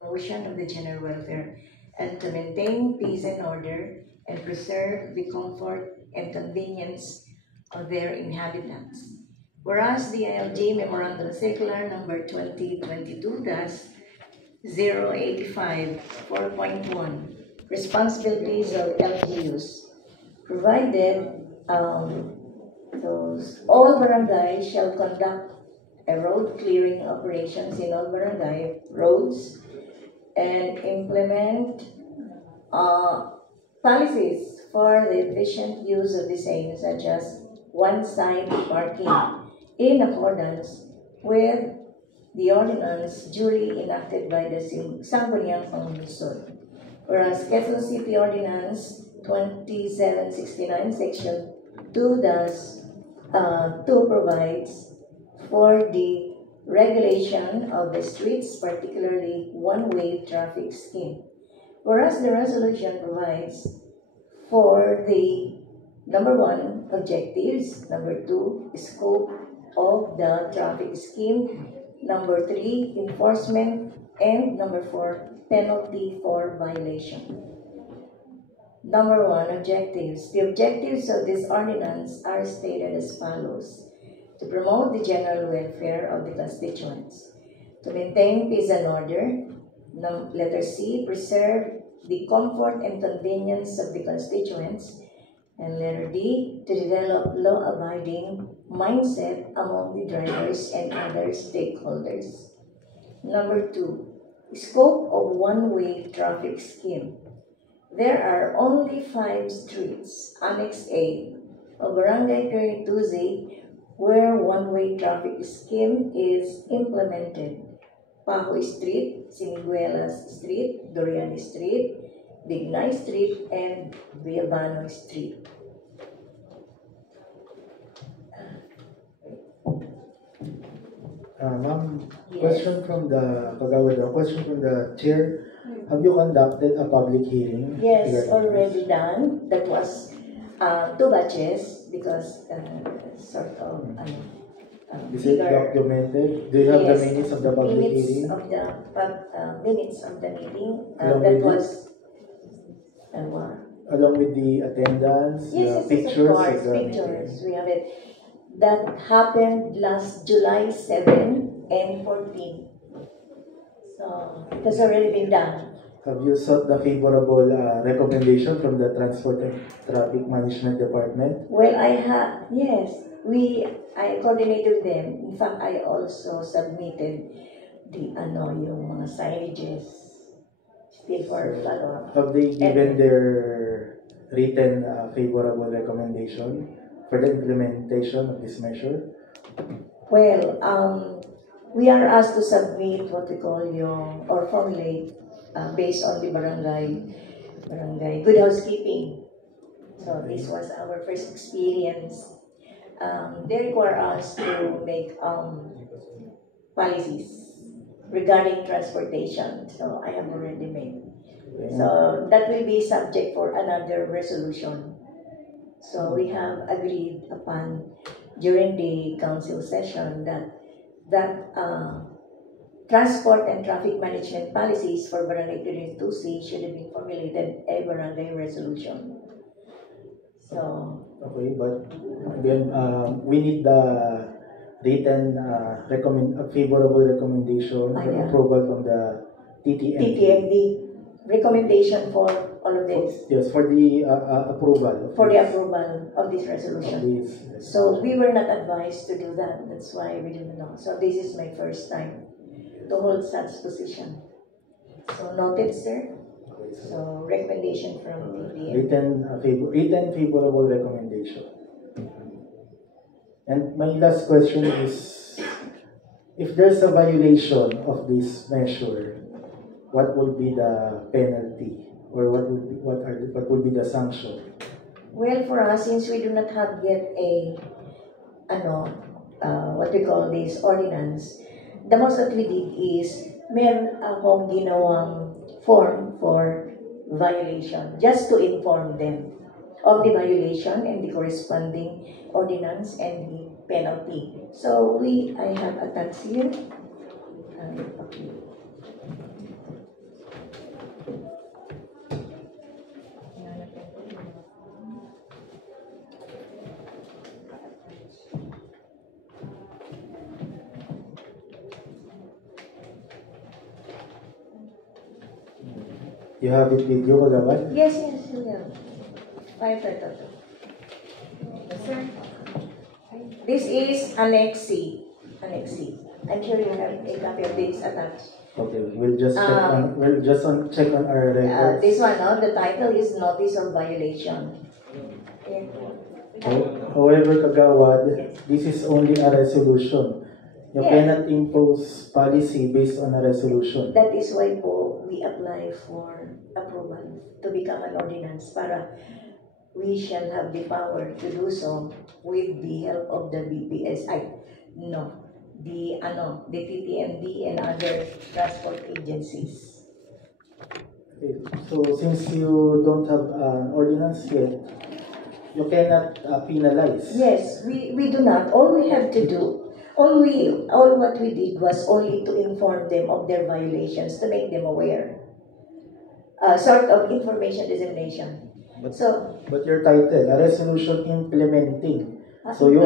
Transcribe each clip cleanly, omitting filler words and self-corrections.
Promotion of the general welfare, and to maintain peace and order and preserve the comfort and convenience of their inhabitants. Whereas the ILG Memorandum Circular number 2022-085 4.1, responsibilities of LGUs, provided all barangays shall conduct a road clearing operations in all barangay roads and implement policies for the efficient use of the same, such as one-side parking, in accordance with the ordinance duly enacted by the Sangguniang Pangunason. Whereas Quezon City Ordinance 2769, Section 2-2 provides for the regulation of the streets, particularly one-way traffic scheme. Whereas the resolution provides for the number 1, objectives, number 2, scope of the traffic scheme, number 3, enforcement, and number 4, penalty for violation. Number 1, objectives. The objectives of this ordinance are stated as follows: to promote the general welfare of the constituents, to maintain peace and order. Letter C, preserve the comfort and convenience of the constituents. And letter D, to develop law-abiding mindset among the drivers and other stakeholders. Number 2, scope of one-way traffic scheme. There are only 5 streets, Annex A, of Barangay Trinituzi, where one-way traffic scheme is implemented. Pahoy Street, Siniguelas Street, Dorian Street, Bignay Street, and Villabano Street. Ma'am, Yes. question from the chair. Have you conducted a public hearing? Yes, already done. That was 2 batches because sort of Is it documented? Do you have the Yes, minutes of the public minutes hearing? of the minutes of the meeting. Along That with was what? Along with the attendance, Yes, the yes, pictures of course, of the pictures. meeting? We have it. That happened last July 7 and 14. So it has already been done. Have you sought the favorable recommendation from the Transport and Traffic Management Department? Well, yes. I coordinated with them. In fact, I also submitted yung mga signages still for follow-up. Have they given their written favorable recommendation for the implementation of this measure? Well, we are asked to submit what we call or formulate based on the barangay good housekeeping. So this was our first experience. They require us to make policies regarding transportation. So I have already made. So that will be subject for another resolution. So we have agreed upon during the council session that transport and traffic management policies for Barangay Quirino 2C should have been formulated a barangay resolution. So, Okay, but again, we need the written favorable recommendation or yeah. approval from the TTM. TTMD recommendation for all of this, Yes, for the approval. for the approval of this resolution. Yes. So we were not advised to do that. That's why we didn't know. So this is my first time to hold such position. So noted, sir. So recommendation from TTM. Written favorable recommendation. And my last question is, if there's a violation of this measure, what will be the penalty, or what would be the sanction? Well, for us, since we do not have yet a what we call this ordinance, the most that we did is meron akong ginawang form for violation, just to inform them of the violation and the corresponding ordinance and the penalty. So I have attached here. Okay. You have it with you, Kagawad? Yes, yeah. Sir, this is Annex C. Annex C. I'm sure you have a copy of this attached. Okay, we'll just check on our records. This one, the title is Notice of Violation. Yeah. However, Kagawad, Yes. this is only a resolution. You Yeah. cannot impose policy based on a resolution. That is why po we apply for approval to become an ordinance para we shall have the power to do so with the help of the BPSI. The TTMD and other transport agencies. Okay. So since you don't have an ordinance yet, you cannot penalize. Yes, we do not. All we have to do, all what we did was only to inform them of their violations, to make them aware. Sort of information dissemination. But your title, a resolution implementing. So you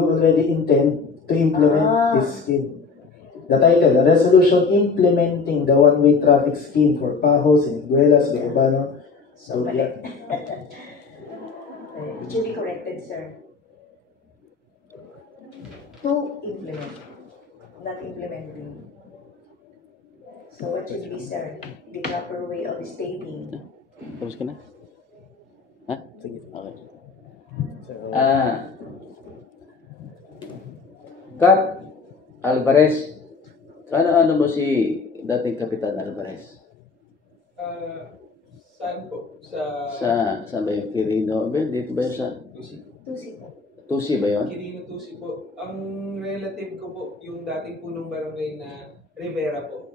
already intend to implement this scheme. The title, a resolution implementing the one-way traffic scheme for Pajos, Siniguelas, Beibano. So correct. It should be corrected, sir. To implement, not implementing. So what should be, sir? The proper way of stating. Tapos ka na? Ha? Sige. Okay. So, Kap Alvarez, ano mo si dating Kapitan Alvarez? Saan po? Saan ba yung Quirino? Dito ba yung sa Tusi. Tusi ba yun? Quirino Tusi po. Ang relative ko po, yung dating punong barangay na Rivera po.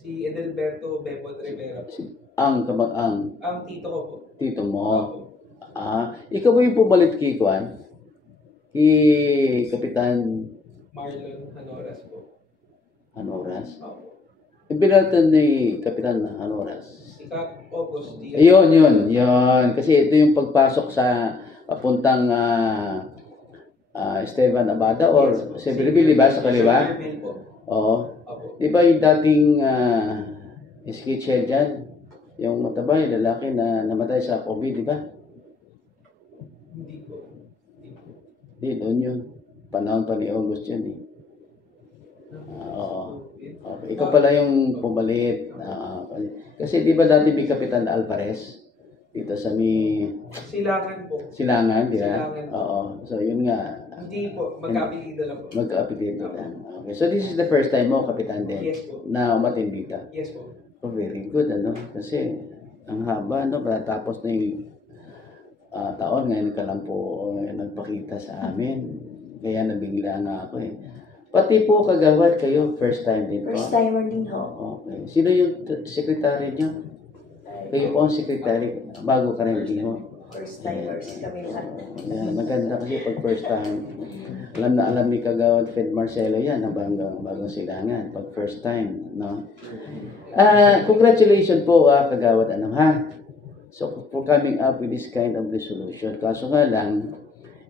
Si Edelberto Bebot Rivera po. Ang kamag-ang. Ang tito ko po. Tito mo. Opo. Ikaw ba yung pumalit kay Kwan? Kay Kapitan Marlon Hanoras po. Hanoras? Opo. Ibinatan ni Kapitan Hanoras. Si Cap August Diaz. Yun. Kasi ito yung pagpasok sa papuntang Esteban Abada or Yes, Seville, di ba? Sa kaliwa? Seville po. Oo. Opo. Di ba yung dating sketcher dyan? Yung mataba, yung lalaki na namatay sa COVID, di ba? Hindi po. Di, doon yun. Panahon pa ni August yun eh. Oo. Okay. Ikaw pala yung pumalit. Kasi di ba dati may Kapitan Alvarez? Dito sa Silangan po. Silangan, di ba? Silangan. Oo. So yun nga. Hindi po. Magkapilido lang po. Magka-apelyido lang. Okay. So this is the first time mo, Kapitan din, Yes po. na umatindi ka. Yes po. Oh, very good, ano? Kasi ang haba, no? Tapos na yung taon, ngayon ka lang po nagpakita sa amin. Kaya nabigla nga ako eh. Pati po Kagawad kayo, first time din po. First timer din ho. Okay. Sino yung secretary niyo? Kayo po ang secretary. Bago ka rin din ho. First timers kami lahat. Yan, maganda kasi pag first time. Alam na alam ni Kagawad Fred Marcelo yan, ang bagong silangan. Pag first time, no? Congratulations po, Kagawad, ano ha? So, for coming up with this kind of resolution. Kaso nga lang,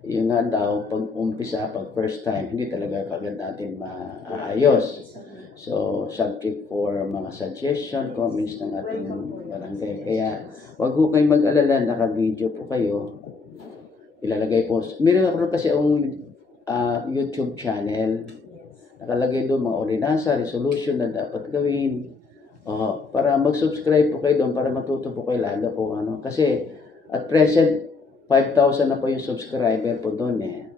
yung nga daw, pag umpisa, pag first time, hindi talaga kagad natin maayos. So, subject for mga suggestion, comments ng ating barangay. Kaya, wag ho kayong mag-alala, naka-video po kayo. Ilalagay po. Meron ako kasi ang YouTube channel. Nakalagay doon mga ordinansa, resolution na dapat gawin. Para mag-subscribe po kayo doon, para matuto po kayo lalo po. Kasi, at present, 5,000 na po yung subscriber po doon eh.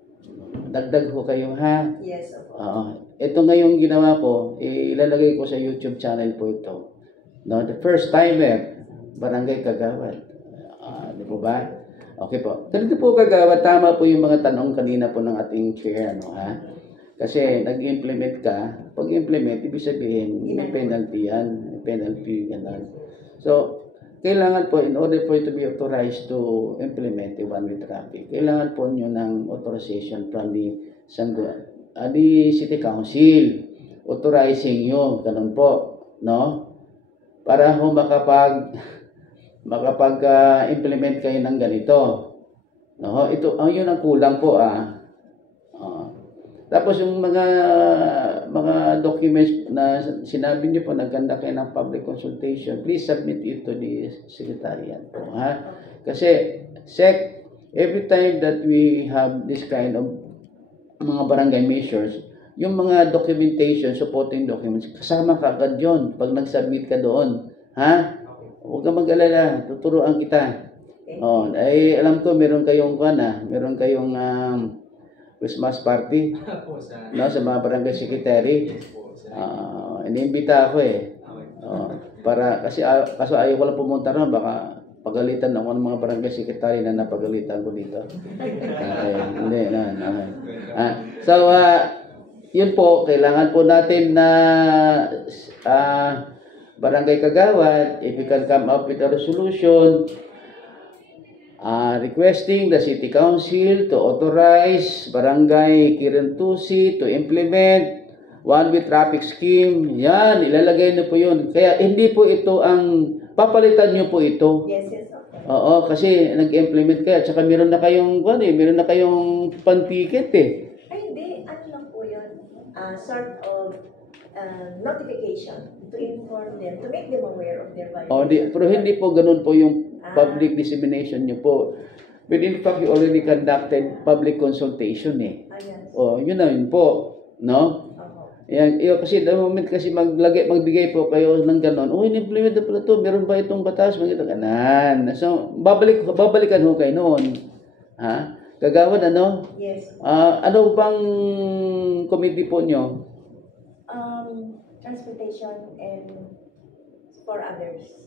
Dagdag ho kayo ha. Yes, opo. Ito ngayong ginawa ko, ilalagay ko sa YouTube channel po ito. No, the first timer, Barangay Kagawad. Di po ba? Okay po. Ganito po Kagawad, tama po yung mga tanong kanina po ng ating chair, ano ha? Kasi nag-implement ka, pag-implement, ibig sabihin, may penalty yan. May penalty, gano'n. So, kailangan po, in order for you to be authorized to implement the one-way traffic, kailangan po nyo ng authorization from the City Council. Authorizing nyo, ganun po, no? Para ho makapag-implement kayo ng ganito. No? Ito, yun ang kulang po, Tapos yung mga documents na sinabi niyo po, nagkanda kayo ng public consultation, please submit it to the secretariat po, ha? Kasi, every time that we have this kind of mga barangay measures, yung mga documentation, supporting documents, kasama ka agad yun pag nag-submit ka doon, ha? Huwag ka mag-alala, tuturuan kita. Alam ko, meron kayong Christmas party, no, sa mga barangay secretary. Iniimbita ako eh. Kaso ayaw ko lang pumunta ron, baka pagalitan ako ng mga barangay secretary na napagalitan ko dito. Okay, So, yun po, kailangan po natin na Barangay Kagawad, if we can come up with a resolution, requesting the City Council to authorize Barangay Kirantusi to implement one-way traffic scheme. Yan, ilalagay niyo po yun. Kaya hindi po ito ang, papalitan niyo po ito. Yes, okay. Oo, kasi nag-implement kayo. At saka meron na kayong pan-ticket eh. Ay, hindi. Ano lang po yun? Sort of notification to inform them, to make them aware of their violation. Pero hindi po ganun po yung public dissemination niyo po. But in fact, you already conducted public consultation eh. Yes. Yun na yun po. No? Yan, kasi the moment kasi magbigay po kayo ng ganon, in-implement na pala ito, meron ba itong batas? Kanan. So, babalikan ho kayo noon. Ha? Kagawad, ano? Yes. Ano bang committee po nyo? Transportation and for others.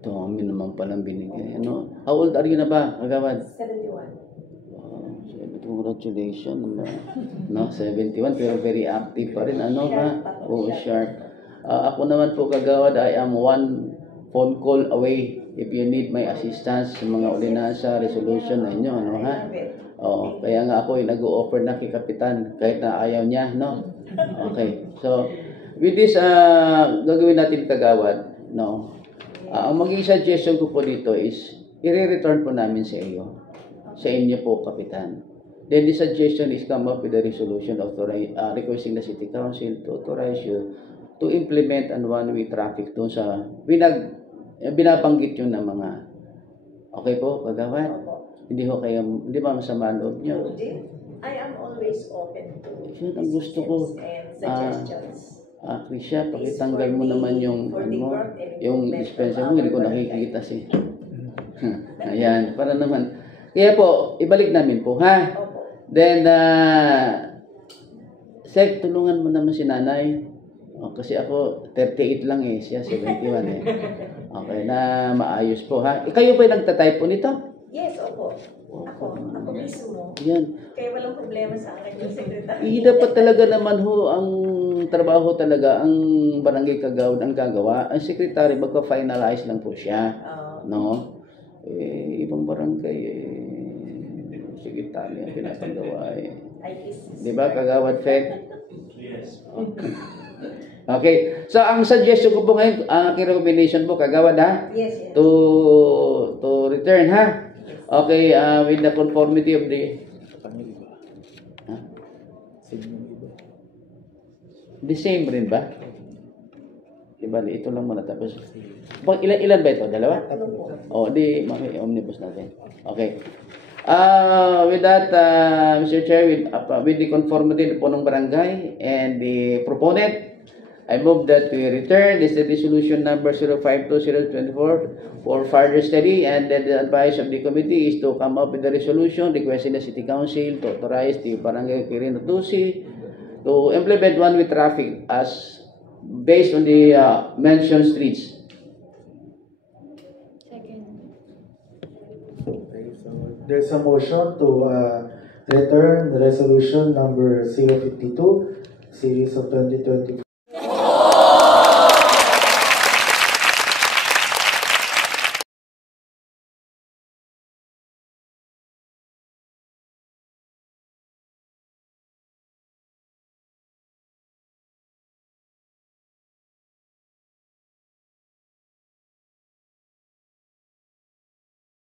Dami naman palang binigay. Ano? How old are you na ba, Kagawad? 71. Congratulations. No, 71 pero very active pa rin. Ano ha? Sharp. Ako naman po Kagawad, I am one phone call away if you need my assistance sa mga ordinansa, resolution na inyo. Ano ha? Kaya nga ako nag-o-offer na kay Kapitan kahit na ayaw niya. No? Okay. So, with this, gagawin natin Kagawad. No? Ang maging suggestion ko po dito is, i-return po namin sa iyo. Sa inyo po, Kapitan. Then the suggestion is come up with a resolution requesting the City Council to authorize you to implement an one-way traffic doon sa binabanggit yun ng mga okay po, Kagawad? Hindi ba masama ang loob niyo? I am always open to yun ang gusto ko. and suggestions. Krisha, pakitanggal mo naman yung dispenser mo, hindi ko nakikita siya. Ayan, para naman. Kaya po, ibalik namin po, ha? Then, Sek, tulungan mo naman si nanay. Kasi ako, 38 lang eh, siya 71 eh. Okay, na maayos po, ha? Kayo ba nagtatype po nito? Yes, opo. Ako mismo. Yan. Kaya walang problema sa akin yung secretary. Dapat talaga naman ho, ang trabaho talaga, ang Barangay Kagawad ang gagawa. Ang secretary, magpa-finalize lang po siya. No? Ibang barangay, sige tali ang pinapagawa Ay, is. Di ba, Kagawad Fed? Okay. So, ang suggestion ko po ngayon, ang aking recommendation po, Kagawad ha? Yes, yes. To return ha? Okay, with the conformity of the... Ha? The same rin ba? Diba, ito lang muna tapos. Ilan ba ito? Dalawa? Tatlo po. O, di, omnibus natin. Okay. With that, Mr. Chair, with the conformity po ng barangay and the proponent, I move that we return this resolution number 052-024 for further study, and that the advice of the committee is to come up with a resolution requesting the City Council to authorize the Barangay Quirino Tusi to implement one-way traffic as based on the mentioned streets. Okay, so there's a motion to return resolution number 052, series of 2024.